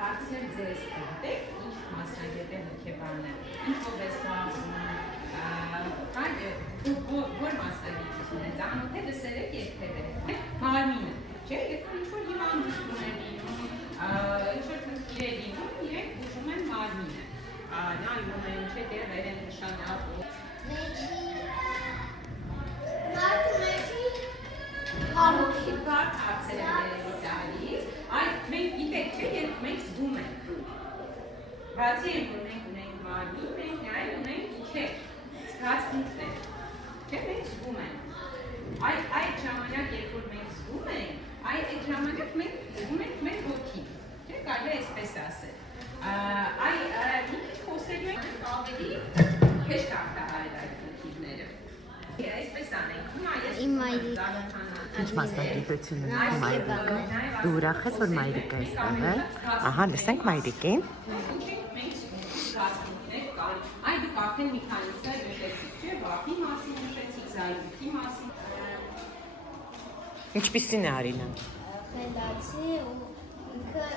հարցեր ձեզ տեք, ինչ մասնագետ է հոգեբանը, ինչով է զբաղվում, որ մասնագիտություն է, ծանոթ է դսեր եք երբևէ, մարմինը, չէ, երբ ինչ-որ հիվանդություն է լինում, ինչ-որ խնդիր է լինում, իրենք բուժում են մարմինը, նայում են, չէ, դեղեր են նշանակում։ Համոքի բարդ հարցեր են տալիս, այդ մենք գիտեք չէ, երբ մենք զգում ենք։ Բացի են, որ մենք ունենք մարմին, մենք նաև ունենք քեր, զգացմունքներ, չէ, մենք զգում ենք։ Այդ ժամանակ, երբ որ մենք զգում ենք, այդ ժամանակ մենք զգում ենք մեր հոգին, չէ, կարելի է այսպես ասել։ Մի քիչ խոսելու ենք ավելի հեշտ արտահայտել այդ խնդիրները։ Այսպես անենք, հիմա ես Ինչ մասնագիտություն ունի մայրիկը։ Դու ուրախ ես, որ մայրիկը է ստեղել։ Ահա, լսենք մայրիկին։ Այդ դուք արդեն մի քանիսը նշեցիք, չէ՞, վախի մասին նշեցիք, զայրույթի մասին։ Ինչպիսին է Արինան։ Խելացի ու ինքը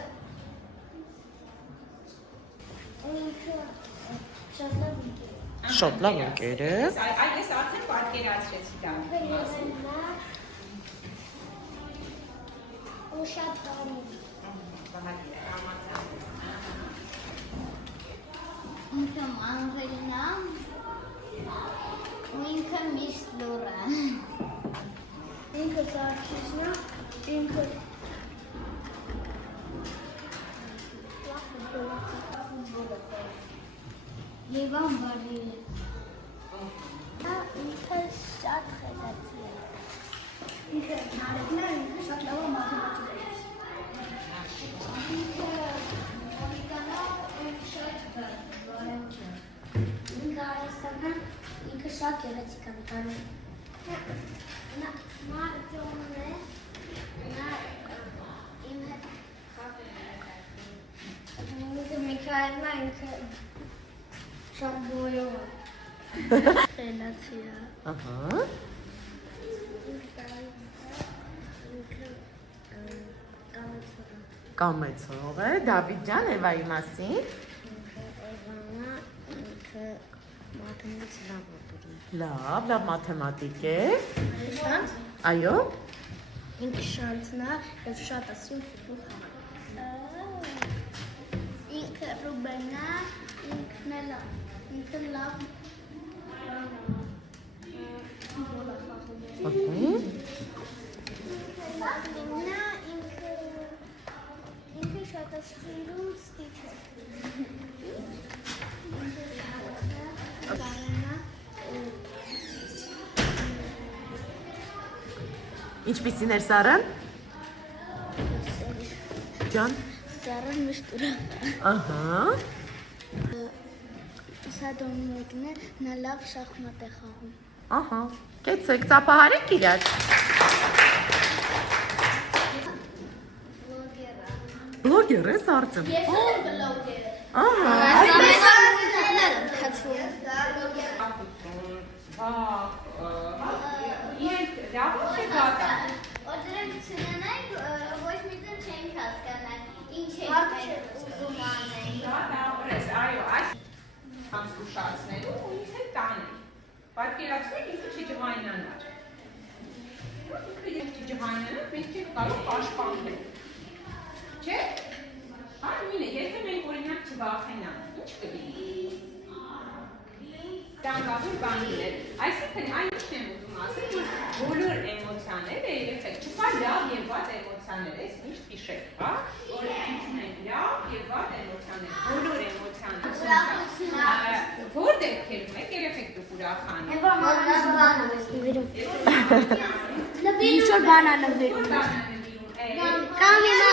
Շատ լավ ընկեր է։ Այդ ես արդեն պատկերացրեցի դա։ ու շատ բարի։ Ինքը մանվելն է ու ինքը միշտ լուր է։ Ինքը Սարգիսն է, ինքը Եվան բարի է։ Ինքը շատ խելացի է։ Ինքը Նարեկն է, ինքը շատ լավ մաթեմատիկ է։ Ինքը Մոնիկան է, ինքը շատ բարենք է։ Ինքը Արեսանը, ինքը շատ գեղեցիկ է նկարում։ Նա Ջոնն է, նա իմ հետ խաղում է նկարում։ Ինքը Միքայելն է, ինքը շատ գոյով է։ Խելացի է։ Ահա։ Կամեցող է, Դավիթ ջան, Էվայի մասին։ Էվանը ինքը մաթեմատիկից լավ է դուրում։ Լավ մաթեմատիկ է։ Շանց։ Այո։ Ինքը շանցն է և շատ ասում ֆուտբոլ խաղում։ Ինքը Ռուբենն է, ինքը լավ ֆուտբոլ է խաղում։ Ինքը շատ ասում ստիչ է։ Ինչպիսին էր Սարան։ Ջան։ Սարան միշտ ուրախ է։ Ահա։ Սա Դոմինիկն է, նա լավ շախմատ է խաղում։ Ահա։ Կեցեք, ծափահարեք իրար։ Բլոգեր ես արդեն։ Ես եմ բլոգեր։ Ահա։ Այսպես արություններ եմ թացվում։ Իրենք լավ չէ գատա։ Օրդրենք չունենայք, ոչ մի տեղ չենք հասկանալ, ինչ եք մեր ուզում անենք։ Դա օրես, այո, այս անցուշացնելու ու ինձ հետ տանել։ Պատկերացրեք ինքը չջհայնանար։ Ինքը երբ չջհայնանար, մենք չենք կարող պաշտպանվել։ Չէ՞։ Հա, նույնը, եթե մենք օրինակ չվախենանք, ինչ կլինի։ Տանկավոր բաներ։ Այսինքն այն ինչն եմ ուզում ասել, որ բոլոր էմոցիաները երեխեք չկա լավ եւ վատ էմոցիաներ, այս միշտ հիշեք, հա, որ ունենք լավ եւ վատ էմոցիաներ, բոլոր էմոցիաները։ Որ դեպքերում եք երեխեք դուք ուրախանում։ Ինչ-որ բան է նվիրում։ Կամ հիմա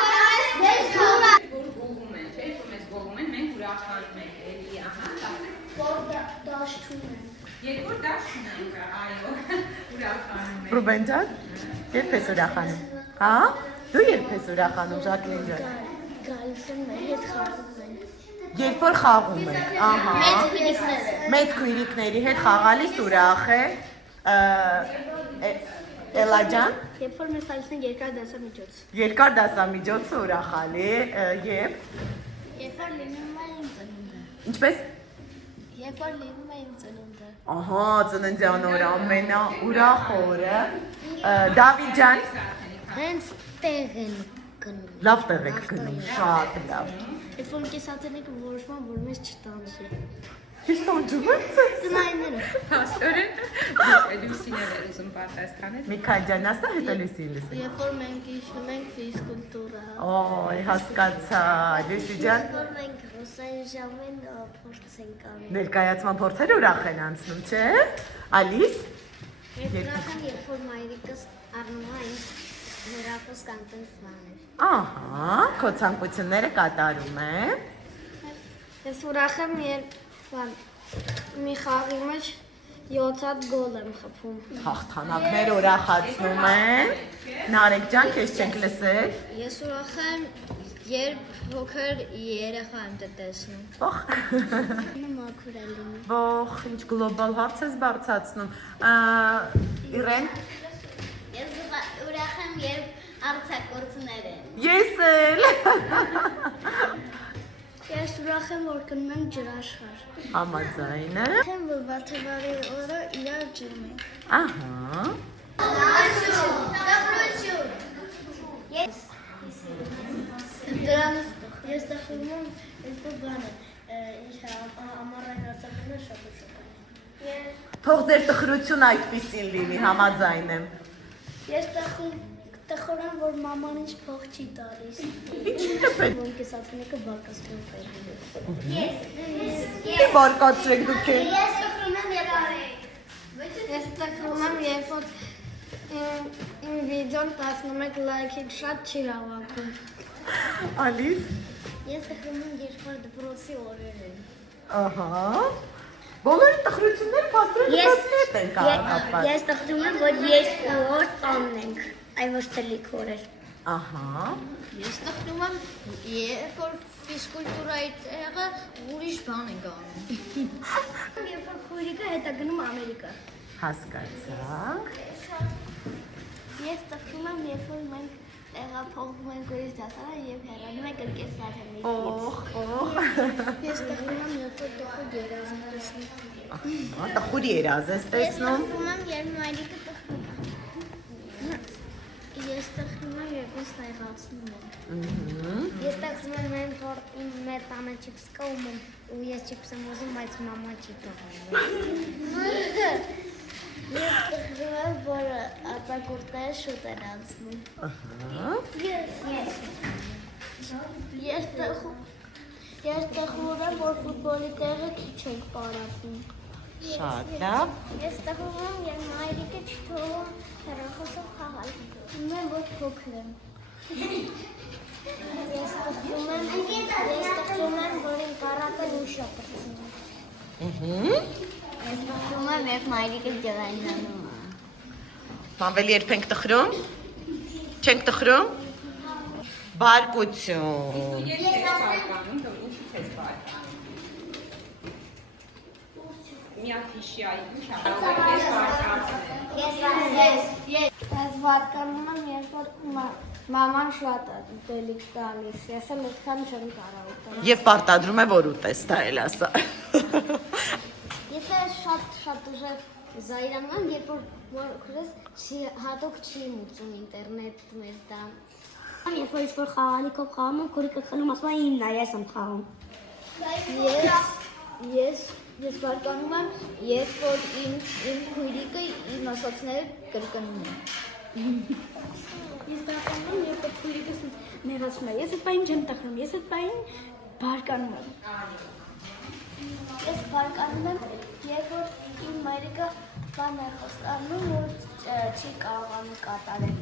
Որ գողում են, չէ՞, որ մեզ գողում են, մենք ուրախանում ենք, էլի, ահա, դաշտում են։ երբ որ դաշտում ենք, այո, ուրախանում ենք։ Ռուբեն ջան, երբ ես ուրախանում։ Հա? Դու երբ ես ուրախանում, Ժակլին ջան։ Գալիս են մեր հետ խաղում են։ Երբ որ խաղում եք, ահա։ Մեծ քույրիկները։ Մեծ քույրիկների հետ խաղալիս ուրախ է։ Էլա ջան, Երբ որ մեզ տալիս են երկար դասամիջոց։ երկար դասամիջոցը ուրախալի եւ Երբ որ լինում է իմ ծնունդը։ Ինչպես։ Երբ որ լինում է իմ ծնունդը։ Ահա, ծննդյան օրը ամենաուրախ օրը։ Դավիթ ջան, Հենց տեղ են գնում։ լավ տեղ եք գնում, շատ լավ։ Երբ որ կեսածենիքը որոշման, որ մեզ չտանջի։ Ինչ տանջում եք։ Տնայինները։ Աստորեն Լուսինը ուզում պատասխանել։ Միքայել ջան, ասա հետո Լուսին լսի։ Երբ որ մենք իջնում ենք ֆիզկուլտուրա։ Օй, հասկացա, Լուսի ջան։ Երբ որ մենք ռուսային ժամին փորձ ենք անում։ Ներկայացման փորձերը ուրախ են անցնում, չէ՞։ Ալիս։ Երբ որ մայրիկս առնում է ինձ հեռախոս կամ տենսմաներ։ Ահա, քո ցանկությունները կատարում է։ Ես ուրախ եմ, երբ մի խաղի մեջ 7 հատ գոլ եմ խփում։ Հաղթանակները ուրախացնում են։ Նարեկ ջան, քեզ չենք լսել։ Ես ուրախ եմ, երբ փոքր երեխա եմ տեսնում։ Ոխ։ Մաքուր է լինում։ Ոխ, ինչ գլոբալ հարց ես բարձրացնում։ Իրեն։ Ես ուրախ եմ, երբ արձակուրդներ են։ Ես էլ։ Ես ուրախ եմ, որ գնում եմ ջրաշխարհ։ Համաձայն է։ Եմ որ վարդավառի օրը իրար ջրում ենք։ Ահա։ Ես տխրում եմ, երբ որ բանը, ինչ ամառային արձակուրդը շատ է։ Թող ձեր տխրությունը այդպեսին լինի, համաձայն եմ։ Ես տխրում եմ, որ մաման ինձ փող չի տալիս։ Ինչի՞ է պետք։ Որ կեսածնիկը բարկացնում է։ Ինչ բարկացրեք դուք եք։ Ես տխրում եմ, երբ որ իմ վիդեոն 11 լայքից շատ չի հավաքում։ Ալիս։ Ես տխրում եմ, երբ որ դպրոցի օրեր են։ Ահա։ Բոլորի տխրությունները փաստորեն դպրոցի են կապված։ Ես տխրում եմ, որ երկու օր տանն ենք, այ ոչ թե լիքորեր։ Ահա։ Ես տխրում եմ, երբ որ ֆիզկուլտուրայի տեղը ուրիշ բան ենք անում։ Երբ որ քույրիկը հետ է գնում Ամերիկա։ Հասկացա։ Ես տխրում եմ, երբ որ մենք տեղափոխվում ենք ուրիշ դասարան եւ հեռանում ենք ընկերներիցից։ Ոխ, ոխ։ Ես տխրում եմ, երբ որ տխուր երազ եմ տեսնում։ Ահա, տխուր երազ ես տեսնում։ տխրում եմ, երբ մայրիկը տխրում է։ Ես տխրում եմ, երբ ինձ նեղացնում են։ Ես տխրում եմ, որ մեր տանը չիպս կա ու ես չիպս եմ ուզում, բայց մաման չի թողնում։ Ես տխրում եմ, որ արձակուրդները շուտ են անցնում։ Ահա։ Ես տխրում եմ, որ ֆուտբոլի տեղը քիչ ենք պարապում։ Շատ լավ։ Ես տխրում եմ, երբ մայրիկը չթողում հեռախոսով խաղալ։ Ում որ փոքր եմ։ Ես տխրում եմ, որ իմ կարապը ուշ է պրծնում։ Ես տխրում եմ, երբ մայրիկը ջղայնանում է։ Մանվել երբ ենք տխրում։ Չենք տխրում։ Բարկություն։ Ես բարկանում, դու ինչի՞ ես բարկանում։ Միակ հիշյայի ինչ Ես բարկանում եմ, երբ որ մաման շատ է դելիք տալիս։ Ես էլ այդքան չեմ կարող ուտել։ Եվ պարտադրում է, որ ուտես, դա էլ ասա։ Ես շատ ուժեղ զայրանում եմ, երբ որ քրես հատուկ չի մուծում ինտերնետ մեր տան։ Երբ որ ինչ-որ խաղալիքով խաղում եմ, քուրիկը խլում ասում է իմն է, ես եմ խաղում։ Ես բարկանում եմ, երբ որ իմ քույրիկը իմ ասածները կրկնում է։ Ես բարկանում եմ, երբ որ քույրիկս նեղացնում է։ Ես այդ բանին չեմ տխրում, ես այդ բանին բարկանում եմ։ Ես բարկանում եմ, երբ որ իմ մայրիկը բան է խոստանում, որ չի կարողանում կատարել։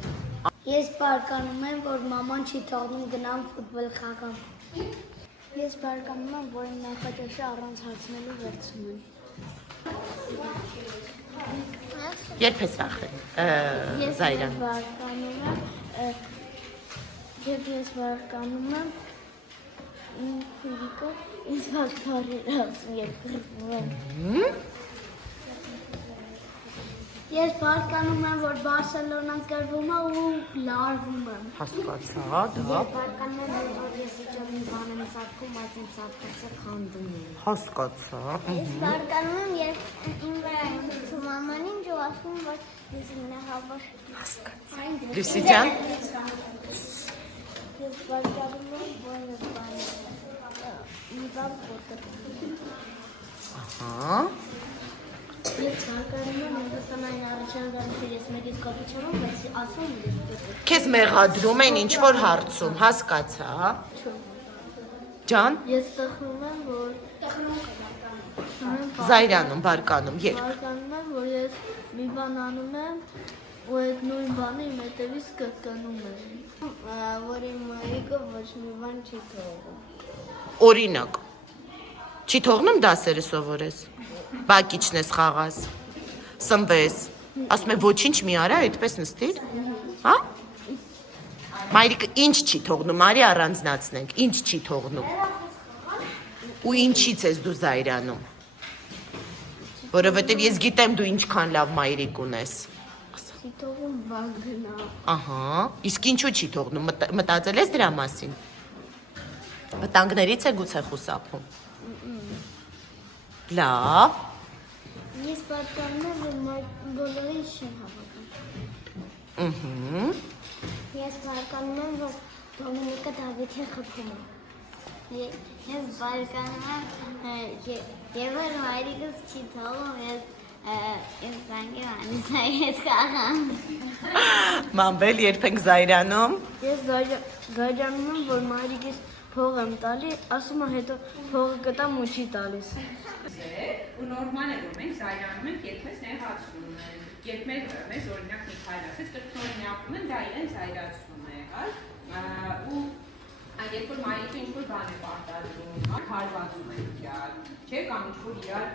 Ես բարկանում եմ, որ մաման չի թողնում գնամ ֆուտբոլ խաղամ։ Ես բարկանում եմ, որ իմ նախաճաշը առանց հարցնելու վերցնում եմ։ Երբ ես վախենում։ Զայրան։ Ես բարկանում եմ, իմ քույրիկը ինձ վակտարեր ասում, երբ գրվում եմ։ Ես բարկանում եմ, որ Բարսելոնան կրվում է ու լարվում եմ։ Հասկացա, դա։ Ես բարկանում եմ, որ ես իջան մի բան եմ սարքում, բայց իմ սարքացը քանդում եմ։ Հասկացա։ Ես բարկանում եմ, երբ իմ վրա եմ ցում աման ինչ ու ասում, որ ես նահավոր։ Հասկացա։ Լուսի ջան։ Ես բարկանում եմ, որ մի բան կոտրվում։ Ահա։ Ես բարկանում եմ, ինձանային առաջան գանքեր ես մեկից կոպի չեմ, բայց ասում եմ ես կոտրվում։ Քեզ մեղադրում են ինչ-որ հարցում, հասկացա։ Ջան, Ես տխնում եմ, որ Զայրանում, բարկանում, երբ։ բարկանում եմ, որ ես մի բան անում եմ, ու այդ նույն բանը իմ հետևից կրկնում եմ, որ իմ մայրիկը ոչ մի բան չի թողում։ Օրինակ։ Չի թողնում դասերը սովորես։ Բակիչն ես խաղաս։ Սնվես։ Ասում է ոչինչ մի արա, այդպես նստիր։ Հա? Մայրիկը ինչ չի թողնում, արի առանձնացնենք, ինչ չի թողնում։ Ու ինչից ես դու զայրանում։ Որովհետև ես գիտեմ դու ինչքան լավ մայրիկ ունես։ Չի թողում բան գնա։ Ահա, իսկ ինչու չի թողնում, մտածել ես դրա մասին։ Վտանգներից է գուցե խուսափում։ Լավ։ Ես բարկանում եմ, որ բոլորին չեմ հավատում։ Ես բարկանում եմ, որ Դոմինիկը Դավիթին խփում է։ Ես բարկանում եմ, եւ որ մայրիկս չի թողում, ես զանգի անիցայի հետ խաղամ։ Մանվել երբ ենք զայրանում։ Ես զայրանում եմ, որ մայրիկս փող եմ տալի, ասում է հետո փողը կտամ ու չի տալիս։ Ու նորմալ է, որ մենք զայրանում ենք, երբ մեզ նեղացնում են, երբ մեզ օրինակ մի քայլ ասես կրկնորեն ապրում են, դա իրեն զայրացնում է եղալ, ու երբ որ մայրիկը ինչ-որ բան է պարտադրում, հարվածում են իրար, չէ, կամ ինչ-որ իրար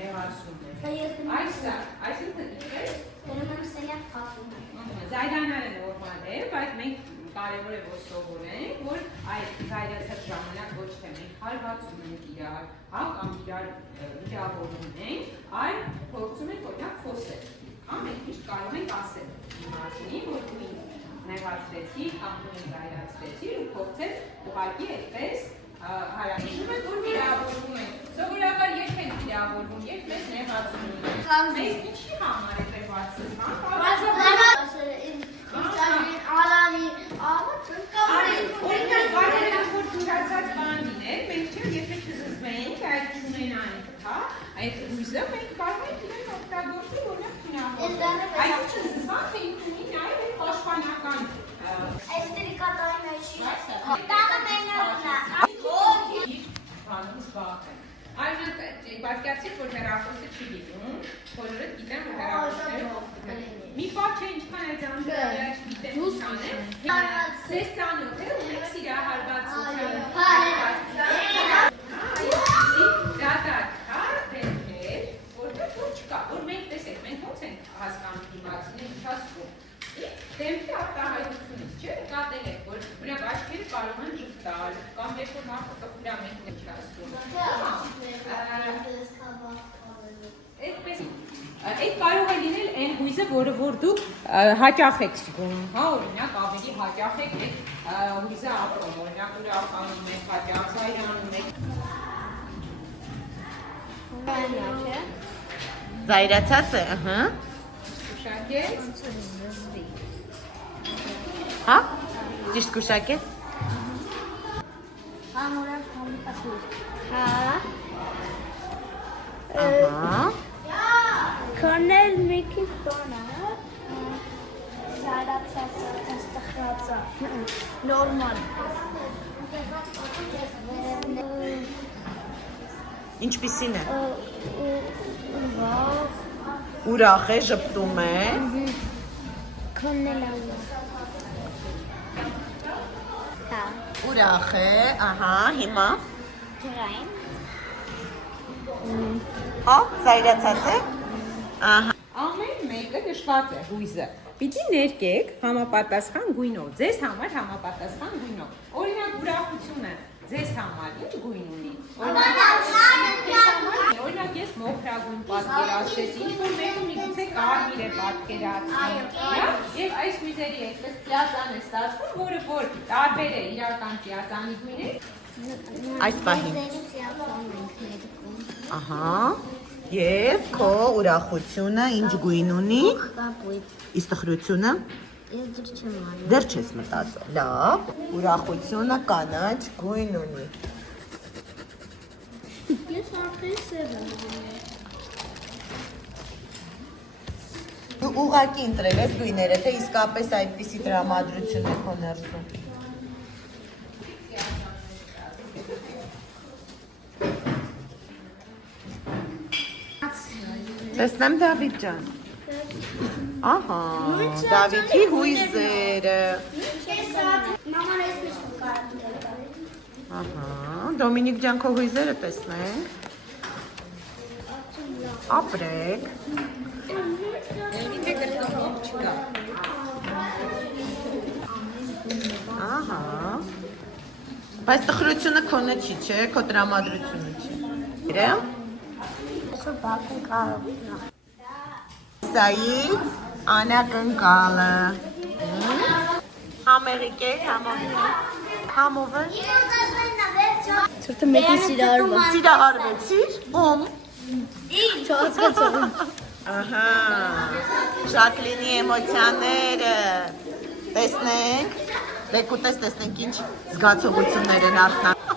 նեղացում է։ Այսինքն իրեն զայրանալը նորմալ է, բայց մենք կարևոր է որ սովորենք, որ այդ զայրացած ժամանակ ոչ թե մենք հարվածում ենք իրար, հա, կամ իրար վիրավորում ենք, այլ փորձում ենք օրինակ խոսել, կամ մենք միշտ կարող ենք ասել իմացնի, որ դու ինձ նեղացրեցի, կամ դու ինձ զայրացրեցի ու փորձել ուղղակի այդպես հարաբերում ենք, որ վիրավորում ենք, սովորաբար երբ ենք վիրավորվում, երբ մեզ նեղացնում ենք, մեզ ինչի համար է տրվածыз, Օրինակ, բարերակ որ դուրացած բան լիներ, մենք չէ, եթե չզզվենք, այդ չունենանք, հա, այդ հույզը մենք կարող ենք իրեն օգտագործել, օրինակ թունավորել։ Այդ չզզվանք, թե ինքնին այլ է պաշտպանական։ Այս տրիկատային մեջի տանը մենյակն է։ Բանում զբաղվեն։ Այլնակ, պատկերացրեք, որ հեռախոսը չի լինում, բոլորը գիտեն, որ հեռախոսը մի պահ չէ, ինչքան այդ անձրալը գիտեն ինչան է, սես ծանոթ է, ու մենք սիրահարվածության դատակ, հա, դեպքեր, որտեղ որ չկա, որ մենք տեսեք, մենք ոնց ենք հասկանում դիմացին ընթացքում, դեմքի արտահայտությունից, չէ, նկատել եք, որ օրինակ աչքերը կարող են ժպտալ, կամ երբ որ մարդը տխուրա մենք ենք հասկում։ Այդ կարող է լինել այն հույզը, որը որ դուք հաճախ եք զգում, հա, օրինակ ավելի հաճախ եք այդ հույզը ապրում, օրինակ ուրախանում եք, հաճախ զայրանում եք։ Զայրացած է, ըհը։ Ուշակեց։ Հա? Ճիշտ կուշակեց։ Ամուրան համիտասուր։ Հա։ Ահա։ Քանել մի քիչ բան է։ Զարացած, ստխրացա։ Նորմալ։ Ինչպիսին է։ Վաղ։ Ուրախ է, ժպտում է։ Քանել է։ Հա։ Ուրախ է, ահա, հիմա։ Ջրային։ Հա, զայրացած է։ Ահա։ Ամեն մեկը նշված է հույզը։ Պիտի ներկեք համապատասխան գույնով, ձեզ համար համապատասխան գույնով։ Օրինակ ուրախությունը ձեզ համար ինչ գույն ունի։ Օրինակ ես մոխրագույն պատկերացրեցի, ինչ որ մեկը միգուցե կարմիր է պատկերացնում։ Եվ այս հույզերի այսպես պլազան է ստացվում, որը որ տարբեր է իրական պլազանիզմներից։ Այս պահին։ Ահա։ Եվ քո ուրախությունը ինչ գույն ունի։ Իսկ տխրությունը Ես դեռ չեմ արել։ դեռ չես մտածել։ Լավ, ուրախությունը կանաչ գույն ունի։ Ես արդեն սև եմ։ Դու ուղղակի ընտրել ես գույները, թե իսկապես այդպիսի տրամադրություն է քո ներսում։ Տեսնեմ Դավիթ ջան։ Ահա, Դավիթի հույզերը։ Մաման այսպես կարա։ Ահա, Դոմինիկ ջան քո հույզերը տեսնենք։ Ապրեք։ Ահա։ Բայց տխրությունը քոնը չի, չէ, քո տրամադրությունը չի։ Իրե՞։ Այսօր բակում կարող։ Սայի անակնկալը։ Համերիկ է, համով է։ Սուրտը մեկի սիրարվա։ Սիրահարվեցիր, ում։ Չհասկացա։ Ահա, Ժակլինի էմոցիաները, տեսնենք, դեկուտես տեսնենք ինչ զգացողություններ են արթնան։